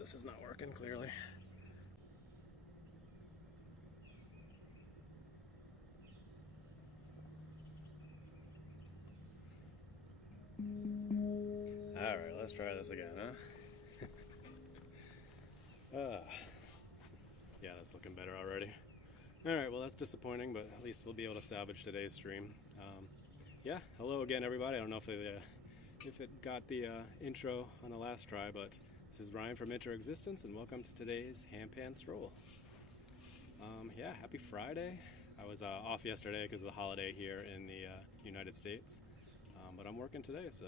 this is not working clearly. Alright, let's try this again, huh? Yeah, that's looking better already. Alright, well that's disappointing, but at least we'll be able to salvage today's stream. Yeah, hello again everybody. I don't know if it got the intro on the last try, but this is Ryan from Interexistence, and welcome to today's Handpan Stroll. Yeah, happy Friday. I was off yesterday because of the holiday here in the United States, but I'm working today, so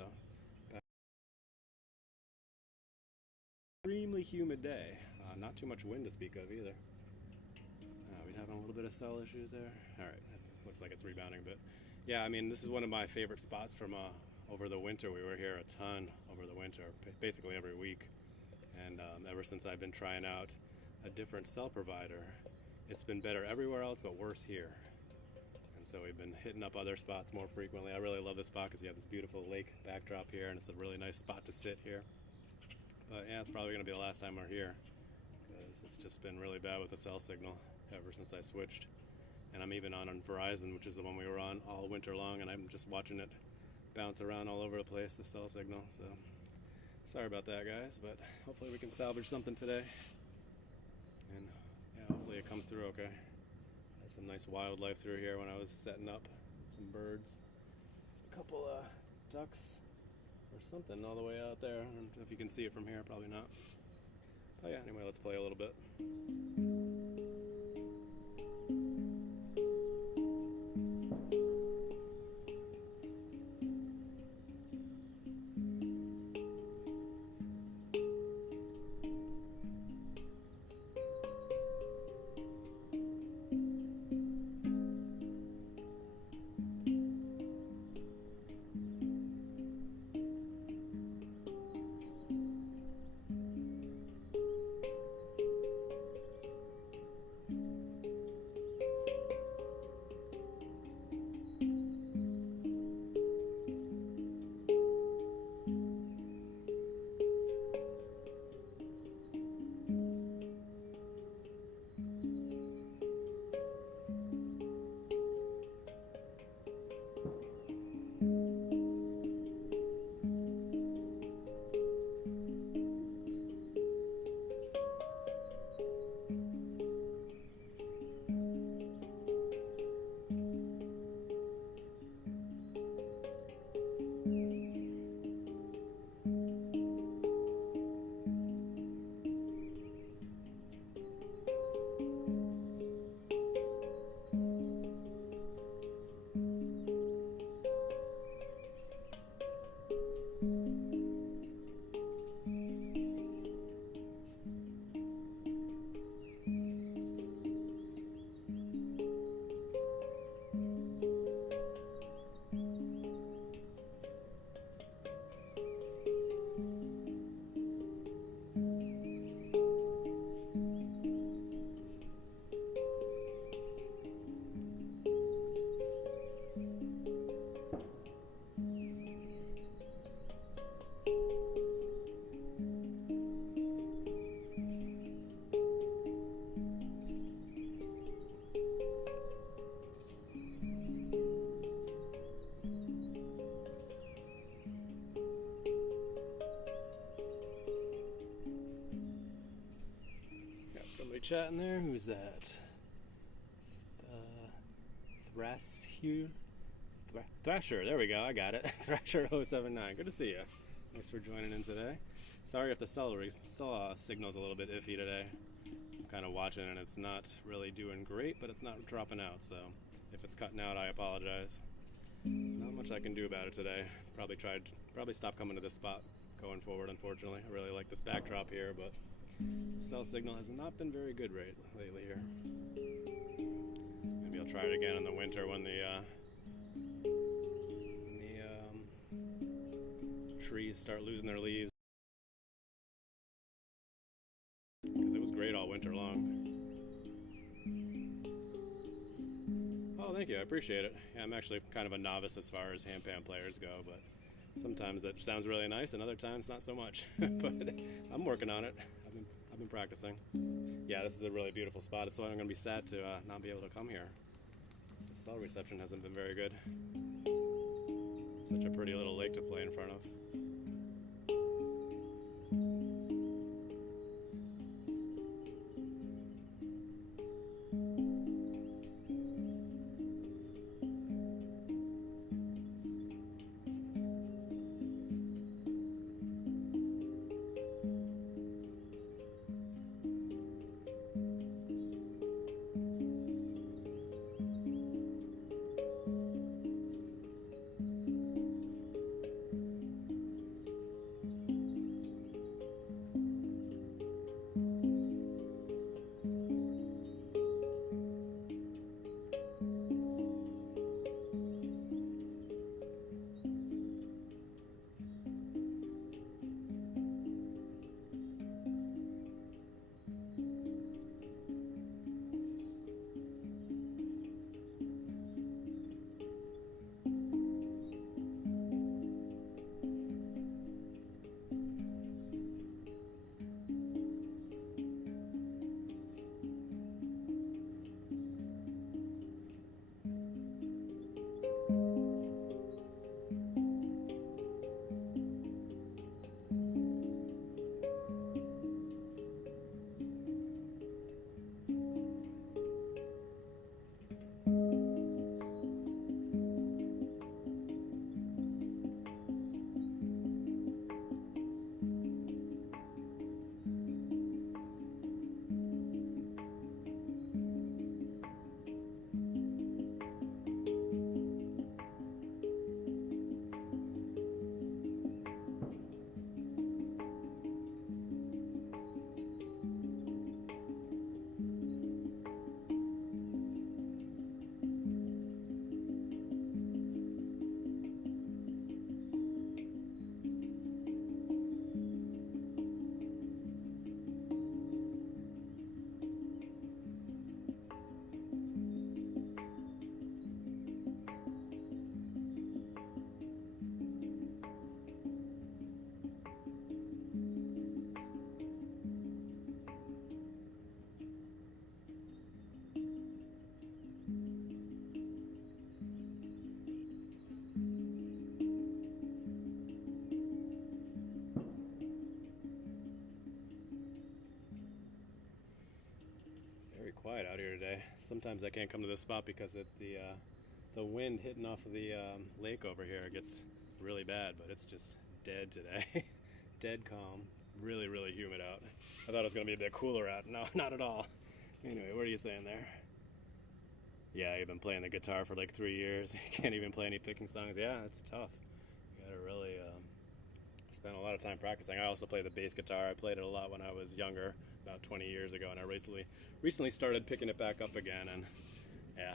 extremely humid day. Not too much wind to speak of either. We're having a little bit of cell issues there. Alright, looks like it's rebounding a bit. Yeah, I mean, this is one of my favorite spots from over the winter. We were here a ton over the winter, basically every week. And ever since I've been trying out a different cell provider, it's been better everywhere else but worse here. And so we've been hitting up other spots more frequently. I really love this spot because you have this beautiful lake backdrop here, and it's a really nice spot to sit here. But yeah, it's probably going to be the last time we're here, because it's just been really bad with the cell signal ever since I switched. And I'm even on Verizon, which is the one we were on all winter long, and I'm just watching it bounce around all over the place, the cell signal. So sorry about that, guys, but hopefully we can salvage something today. And yeah, hopefully it comes through okay. Had some nice wildlife through here when I was setting up. Some birds, a couple ducks or something all the way out there. I don't know if you can see it from here, probably not. But yeah, anyway, let's play a little bit. Somebody chatting there. Who's that? Thrasher. There we go. I got it. Thrasher 079. Good to see you. Thanks for joining in today. Sorry if the cell signal's a little bit iffy today. I'm kind of watching and it's not really doing great, but it's not dropping out. So if it's cutting out, I apologize. Not much I can do about it today. Probably stop coming to this spot going forward. Unfortunately, I really like this backdrop here, but cell signal has not been very good lately here. Maybe I'll try it again in the winter when the trees start losing their leaves. Because it was great all winter long. Oh, thank you. I appreciate it. Yeah, I'm actually kind of a novice as far as handpan players go, but sometimes that sounds really nice and other times not so much. But I'm working on it. I've been been practicing. Yeah, this is a really beautiful spot. It's why I'm going to be sad to not be able to come here. The cell reception hasn't been very good. Such a pretty little lake to play in front of. Quiet out here today. Sometimes I can't come to this spot because the wind hitting off of the lake over here gets really bad, but it's just dead today. Dead calm. Really, really humid out. I thought it was going to be a bit cooler out. No, not at all. Anyway, what are you saying there? Yeah, you've been playing the guitar for like 3 years. You can't even play any picking songs. Yeah, it's tough. You gotta really spend a lot of time practicing. I also play the bass guitar. I played it a lot when I was younger, about 20 years ago, and I recently started picking it back up again, and yeah,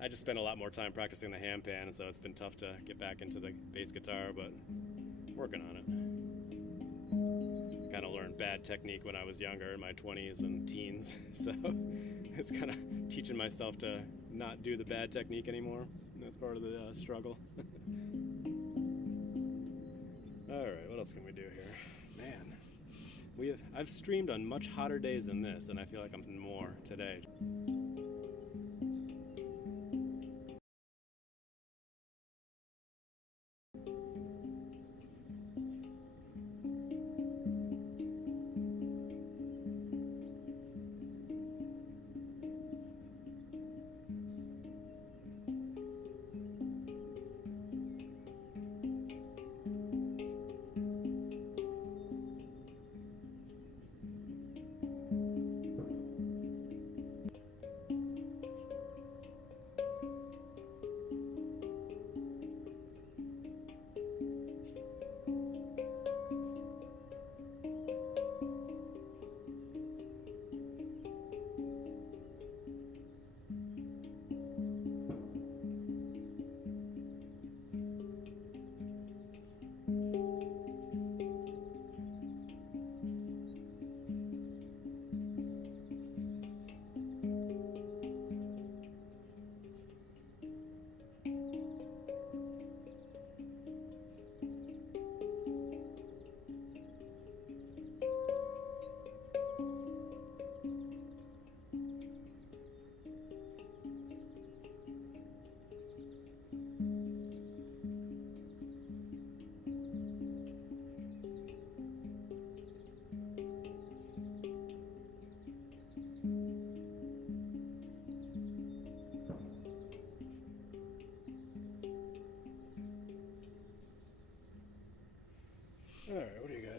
I just spent a lot more time practicing the handpan, and so it's been tough to get back into the bass guitar, but working on it. Kind of learned bad technique when I was younger, in my 20s and teens, so it's kind of teaching myself to not do the bad technique anymore. That's part of the struggle. Alright, what else can we do here? Man, I've streamed on much hotter days than this, and I feel like I'm seeing more today.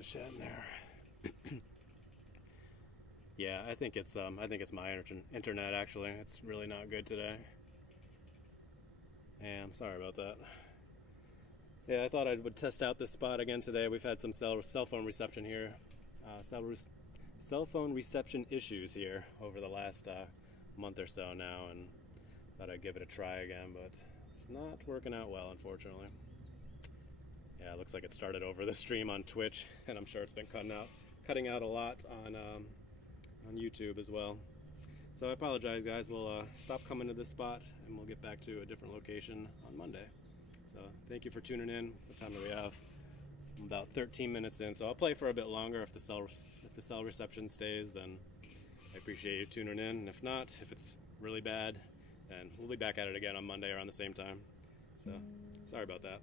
shed in there. Yeah, I think it's my internet actually. It's really not good today. Yeah, I'm sorry about that. Yeah, I thought I would test out this spot again today. We've had some cell phone reception here, cell phone reception issues here over the last month or so now, and thought I'd give it a try again, but it's not working out well, unfortunately. Yeah, it looks like it started over the stream on Twitch, and I'm sure it's been cutting out a lot on YouTube as well. So I apologize, guys. We'll stop coming to this spot, and we'll get back to a different location on Monday. So thank you for tuning in. What time do we have? I'm about 13 minutes in, so I'll play for a bit longer. If the cell reception stays, then I appreciate you tuning in. And if not, if it's really bad, then we'll be back at it again on Monday around the same time. So sorry about that.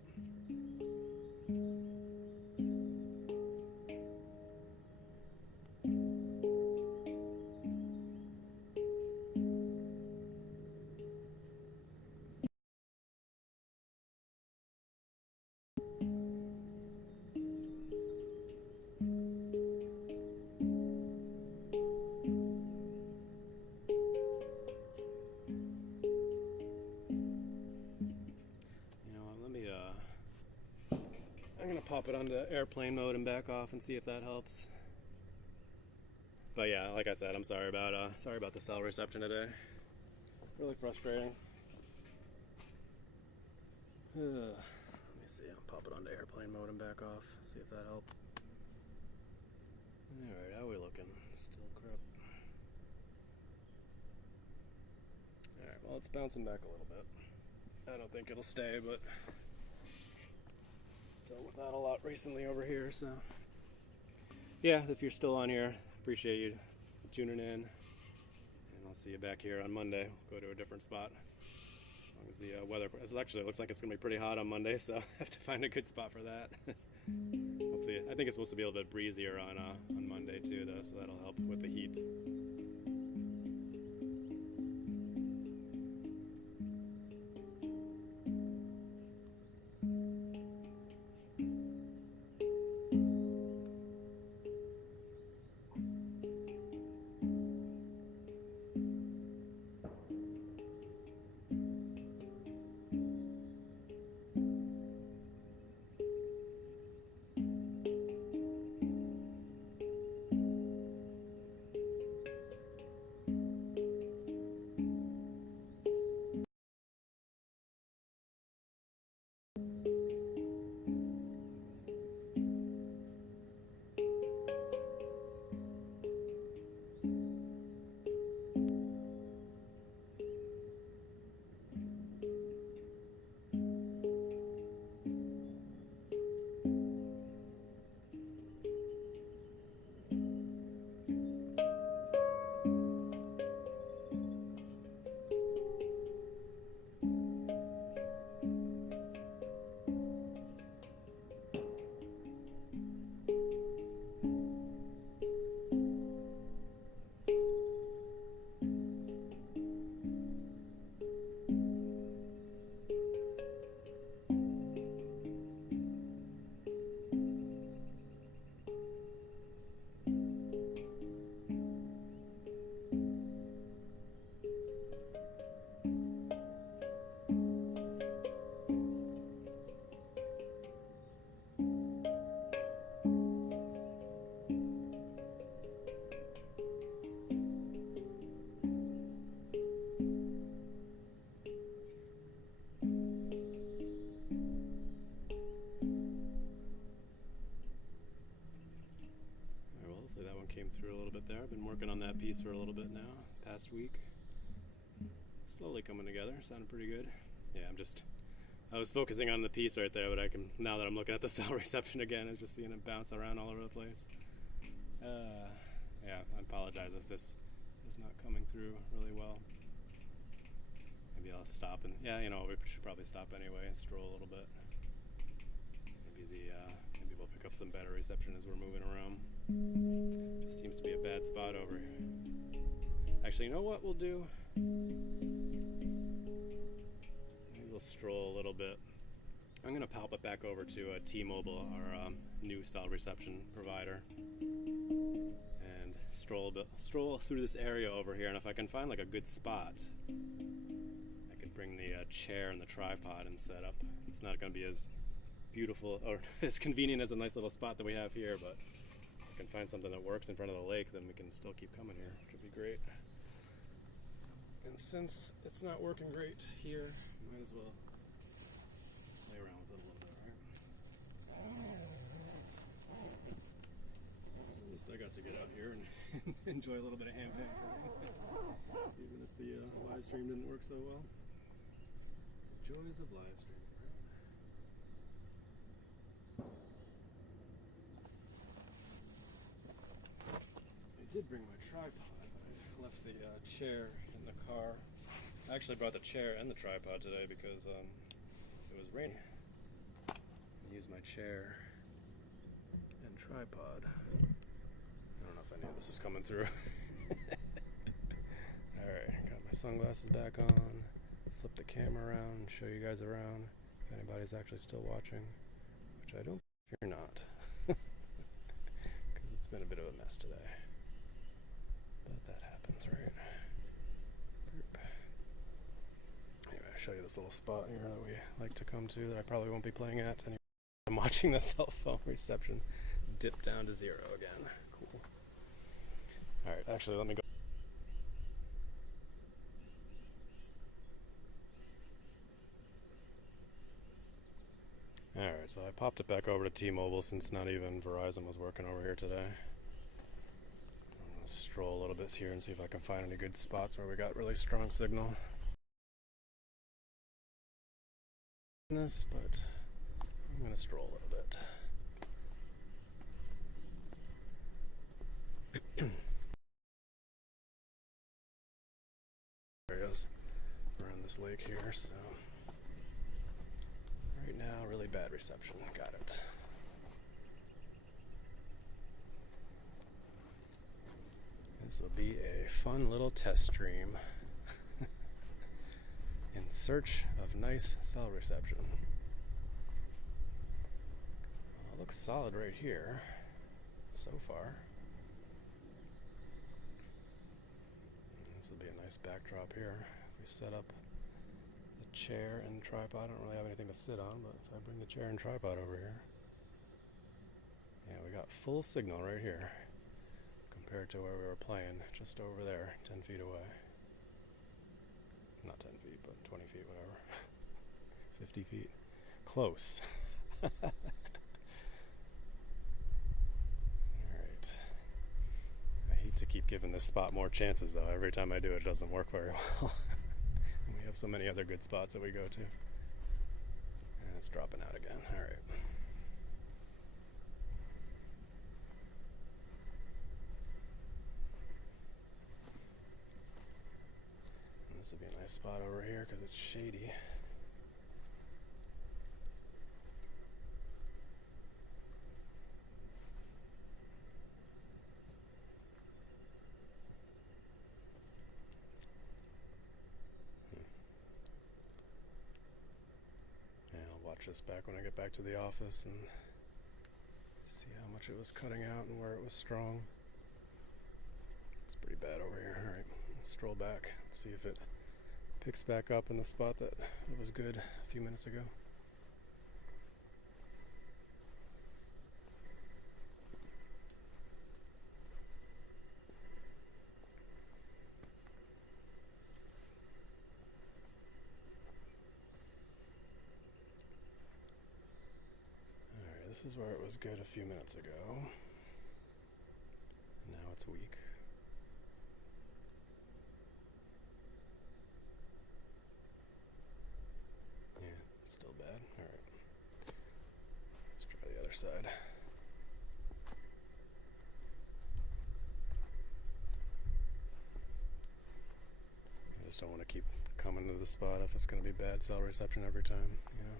Pop it onto airplane mode and back off and see if that helps. But yeah, like I said, I'm sorry about the cell reception today. Really frustrating. Let me see. I'll pop it onto airplane mode and back off. See if that helps. All right, how are we looking? Still crap. All right, well, it's bouncing back a little bit. I don't think it'll stay, but dealt with that a lot recently over here, so yeah, if you're still on here, appreciate you tuning in, and I'll see you back here on Monday. We'll go to a different spot as long as the weather. It looks like it's gonna be pretty hot on Monday, so I have to find a good spot for that. Hopefully, I think it's supposed to be a little bit breezier on Monday too, though, so that'll help with the heat. Through a little bit there. I've been working on that piece for a little bit now, past week. Slowly coming together, sounded pretty good. Yeah, I was focusing on the piece right there, but now that I'm looking at the cell reception again, I'm just seeing it bounce around all over the place. Yeah, I apologize if this is not coming through really well. Maybe I'll stop and, yeah, we should probably stop anyway and stroll a little bit. Maybe we'll pick up some better reception as we're moving around. Just seems to be a bad spot over here. Actually, you know what we'll do? Maybe we'll stroll a little bit I'm going to palp it back over to T-Mobile, our new cell reception provider, and stroll through this area over here. And if I can find like a good spot, I could bring the chair and the tripod and set up. It's not going to be as beautiful or as convenient as a nice little spot that we have here, but if I can find something that works in front of the lake, then we can still keep coming here, which would be great. And since it's not working great here, might as well play around with it a little bit, right? At least I got to get out here and enjoy a little bit of handpan cooking, even if the live stream didn't work so well. Joys of live streaming, right? I did bring my tripod, but I left the chair in the car. I actually brought the chair and the tripod today because it was raining. I used my chair and tripod. I don't know if any of this is coming through. Alright, got my sunglasses back on. Flip the camera around, show you guys around if anybody's actually still watching, which I don't if you're not. Because it's been a bit of a mess today. But that happens, right? Anyway, I'll show you this little spot here that we like to come to that I probably won't be playing at anyway. I'm watching the cell phone reception dip down to 0 again. Cool. Alright, actually let me go. Alright, so I popped it back over to T-Mobile since not even Verizon was working over here today. I'm going to stroll a little bit here and see if I can find any good spots where we got really strong signal. But I'm going to stroll a little bit. Areas around this lake here, so right now really bad reception. Got it. This will be a fun little test stream in search of nice cell reception. Well, it looks solid right here so far. This will be a nice backdrop here. If we set up the chair and tripod, I don't really have anything to sit on, but if I bring the chair and tripod over here, yeah, we got full signal right here compared to where we were playing, just over there, 10 feet away. Not 10 feet, but 20 feet, whatever. 50 feet. Close. Alright. I hate to keep giving this spot more chances, though. Every time I do it, it doesn't work very well. We have so many other good spots that we go to. And it's dropping out again. Alright. This would be a nice spot over here because it's shady. Yeah, I'll watch this back when I get back to the office and see how much it was cutting out and where it was strong. It's pretty bad over here. Alright, let's stroll back, see if it picks back up in the spot that it was good a few minutes ago. Alright, this is where it was good a few minutes ago. Now it's weak. Still bad. Alright. Let's try the other side. I just don't want to keep coming to the spot if it's going to be bad cell reception every time, you know.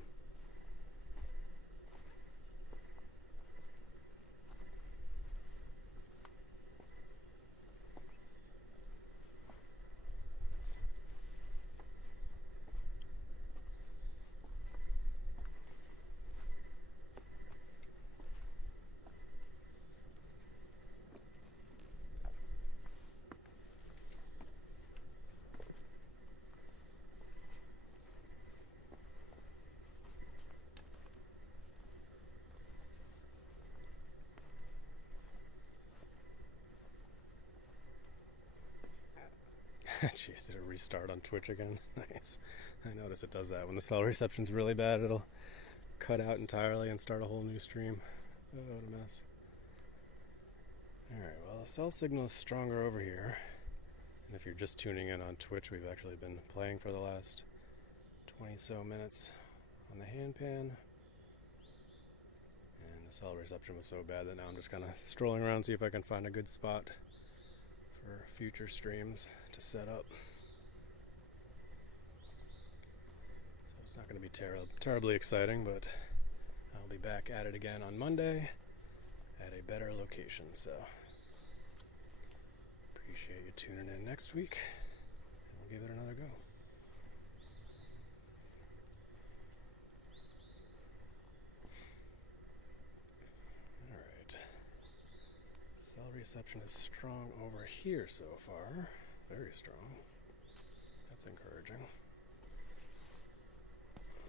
Jeez, did it restart on Twitch again? Nice. I notice it does that. When the cell reception's really bad, it'll cut out entirely and start a whole new stream. Oh, what a mess. Alright, well, the cell signal is stronger over here. And if you're just tuning in on Twitch, we've actually been playing for the last 20 so minutes on the handpan. And the cell reception was so bad that now I'm just kind of strolling around, see if I can find a good spot for future streams to set up. So it's not going to be terribly exciting, but I'll be back at it again on Monday at a better location. So appreciate you tuning in next week. We'll give it another go. Alright. Cell reception is strong over here so far. Very strong. That's encouraging.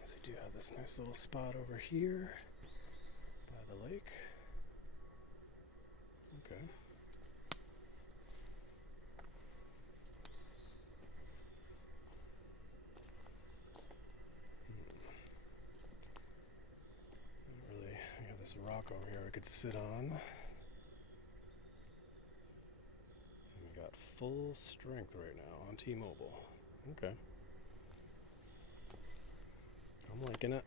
So we do have this nice little spot over here by the lake. Okay. Really, we have this rock over here we could sit on. And we got full strength right now on T-Mobile. Okay. I'm liking it.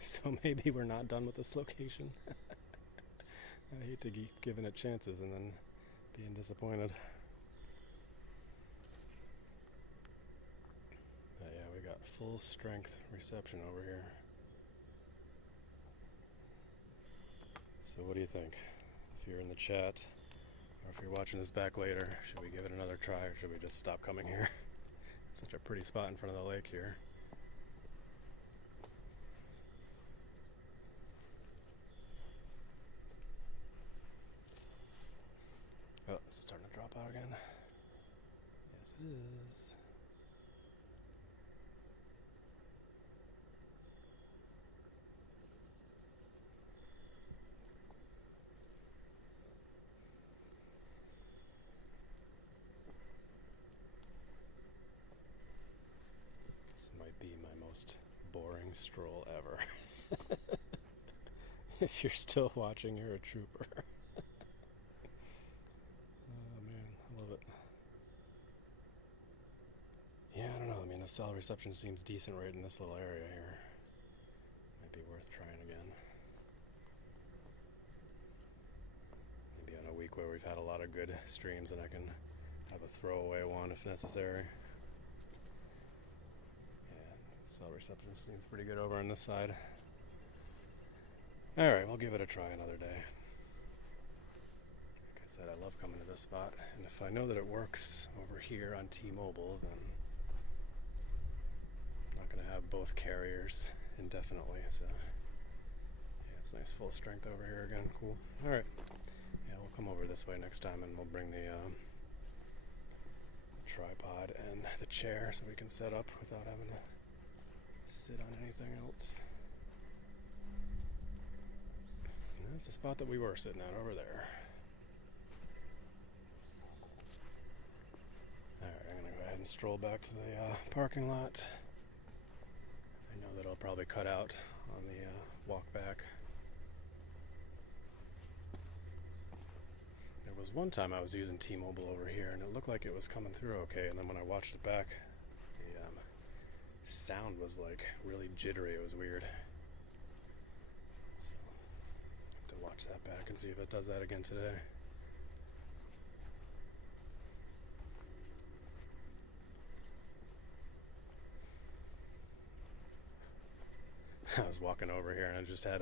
So maybe we're not done with this location. I hate to keep giving it chances and then being disappointed. But yeah, we got full strength reception over here. So what do you think? If you're in the chat, or if you're watching this back later, should we give it another try or should we just stop coming here? It's such a pretty spot in front of the lake here. Oh, is it starting to drop out again? Yes, it is. This might be my most boring stroll ever. If you're still watching, you're a trooper. Yeah, I don't know. I mean, the cell reception seems decent right in this little area here. Might be worth trying again. Maybe on a week where we've had a lot of good streams and I can have a throwaway one if necessary. Yeah, cell reception seems pretty good over on this side. Alright, we'll give it a try another day. Like I said, I love coming to this spot. And if I know that it works over here on T-Mobile, then going to have both carriers indefinitely, so yeah, it's nice full strength over here again. Cool. Alright, yeah, we'll come over this way next time and we'll bring the tripod and the chair so we can set up without having to sit on anything else. And that's the spot that we were sitting at over there. Alright, I'm going to go ahead and stroll back to the parking lot. I know that I'll probably cut out on the walk back. There was one time I was using T-Mobile over here and it looked like it was coming through okay, and then when I watched it back, the sound was like really jittery. It was weird. So, I have to watch that back and see if it does that again today. I was walking over here and I just had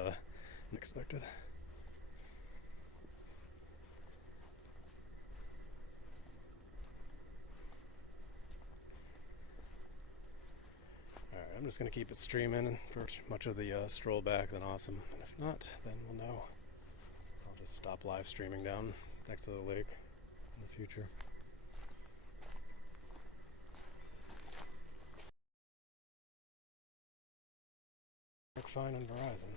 unexpected. Alright, I'm just going to keep it streaming for much of the stroll back, then awesome. And if not, then we'll know. I'll just stop live streaming down next to the lake in the future. Fine on Verizon.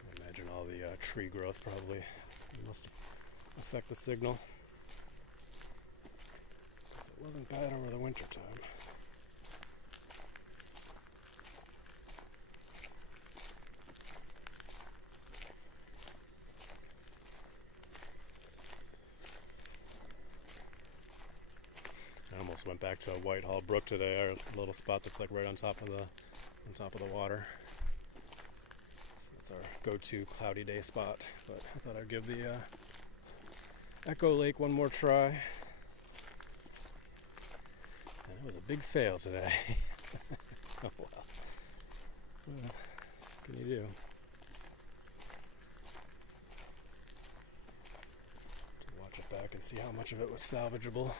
I imagine all the tree growth probably must have affect the signal. Because it wasn't bad over the winter time. I almost went back to Whitehall Brook today, our little spot that's like right on top of the water. So that's our go-to cloudy day spot. But I thought I'd give the Echo Lake one more try. And it was a big fail today. Oh well. What can you do? To watch it back and see how much of it was salvageable.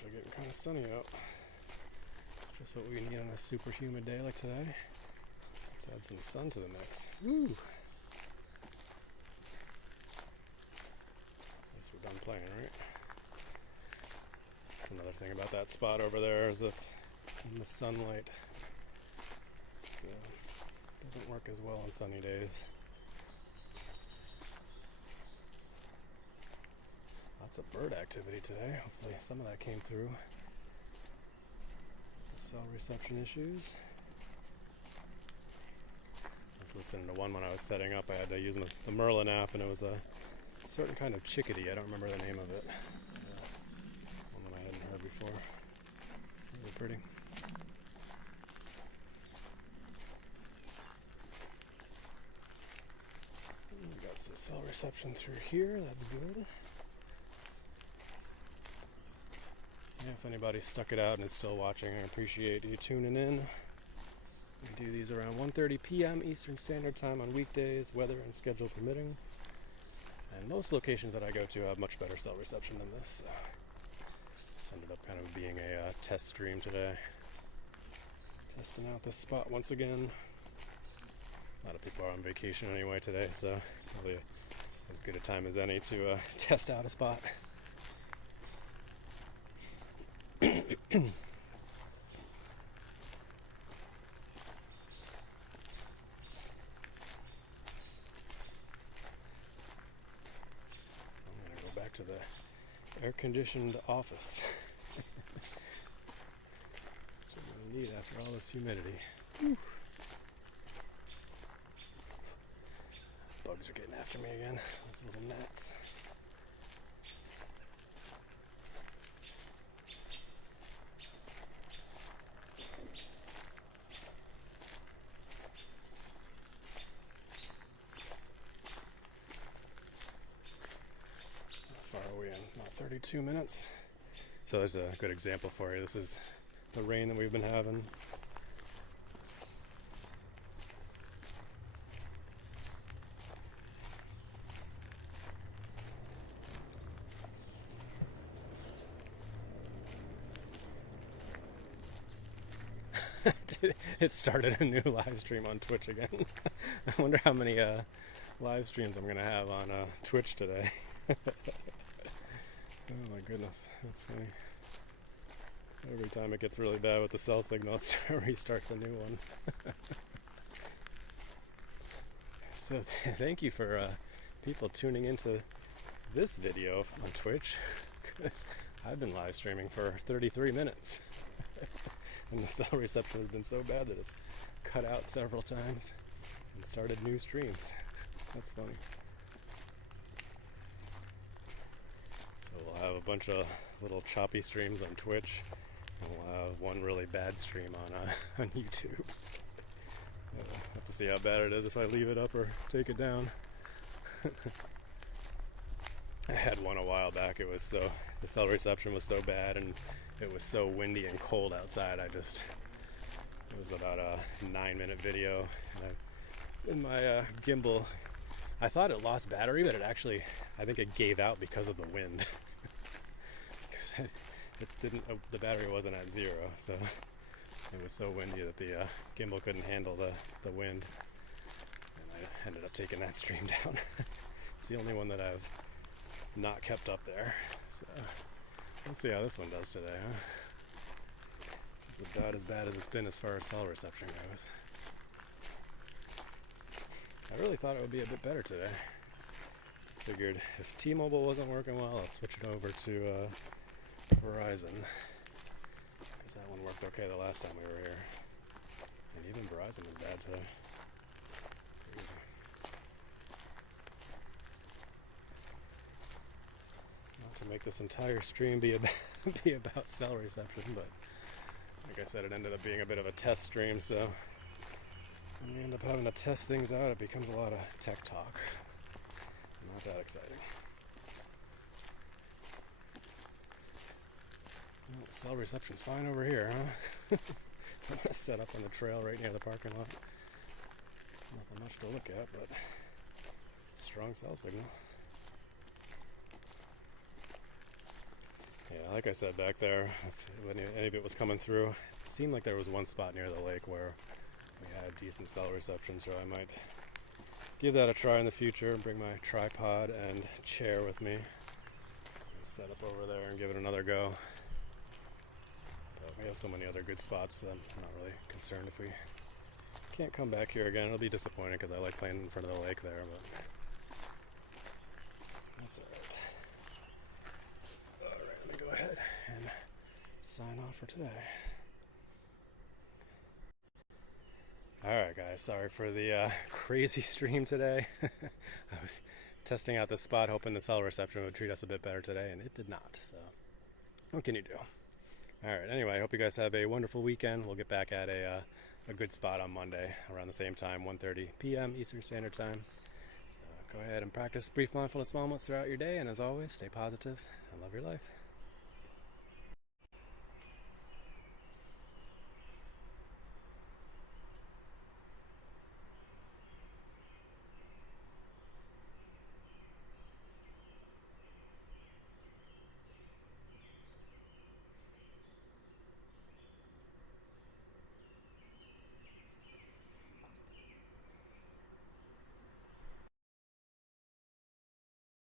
Getting kind of sunny out. Just what we need on a super humid day like today. Let's add some sun to the mix. Woo! Guess we're done playing, right? That's another thing about that spot over there is it's in the sunlight. So it doesn't work as well on sunny days. Lots of bird activity today. Hopefully some of that came through. Cell reception issues. I was listening to one when I was setting up. I had to use the Merlin app, and it was a certain kind of chickadee. I don't remember the name of it. One that I hadn't heard before. Really pretty. We got some cell reception through here. That's good. Yeah, if anybody stuck it out and is still watching, I appreciate you tuning in. We do these around 1:30 p.m. Eastern Standard Time on weekdays, weather and schedule permitting. And most locations that I go to have much better cell reception than this. So this ended up kind of being a test stream today. Testing out this spot once again. A lot of people are on vacation anyway today, so probably as good a time as any to test out a spot. I'm going to go back to the air-conditioned office. Which I'm going to need after all this humidity. Whew. Bugs are getting after me again. Those little gnats. How far are we in? About 32 minutes. So there's a good example for you. This is the rain that we've been having. It started a new live stream on Twitch again. I wonder how many live streams I'm going to have on Twitch today. Oh my goodness, that's funny. Every time it gets really bad with the cell signal, it restarts a new one. So thank you for people tuning into this video on Twitch, because I've been live streaming for 33 minutes. And the cell reception has been so bad that it's cut out several times and started new streams. That's funny. So we'll have a bunch of little choppy streams on Twitch, and we'll have one really bad stream on YouTube. We'll have to see how bad it is if I leave it up or take it down. I had one a while back. It was so, the cell reception was so bad and it was so windy and cold outside. It was about a 9-minute video. And in my gimbal, I thought it lost battery, but I think it gave out because of the wind. Because the battery wasn't at 0, so it was so windy that the gimbal couldn't handle the wind. And I ended up taking that stream down. It's the only one that I've not kept up there. So let's see how this one does today, huh? It's about as bad as it's been as far as cell reception goes. I really thought it would be a bit better today. Figured if T-Mobile wasn't working well, I'll switch it over to Verizon, because that one worked okay the last time we were here. And even Verizon was bad today. Crazy. Not to make this entire stream be about cell reception, but like I said, it ended up being a bit of a test stream, so when we end up having to test things out, it becomes a lot of tech talk. Not that exciting. Well, cell reception's fine over here, huh? I'm gonna set up on the trail right near the parking lot. Nothing much to look at, but strong cell signal. Yeah, like I said back there, when any of it was coming through, it seemed like there was one spot near the lake where we had decent cell reception, so I might give that a try in the future and bring my tripod and chair with me and set up over there and give it another go. But we have so many other good spots that I'm not really concerned if we can't come back here again. It'll be disappointing because I like playing in front of the lake there, but that's alright. Alright, let me go ahead and sign off for today. Alright guys, sorry for the crazy stream today. I was testing out this spot hoping the cell reception would treat us a bit better today, and it did not, so what can you do? Alright, anyway, I hope you guys have a wonderful weekend. We'll get back at a good spot on Monday around the same time, 1:30 p.m. Eastern Standard Time. So go ahead and practice brief mindfulness moments throughout your day, and as always, stay positive and love your life.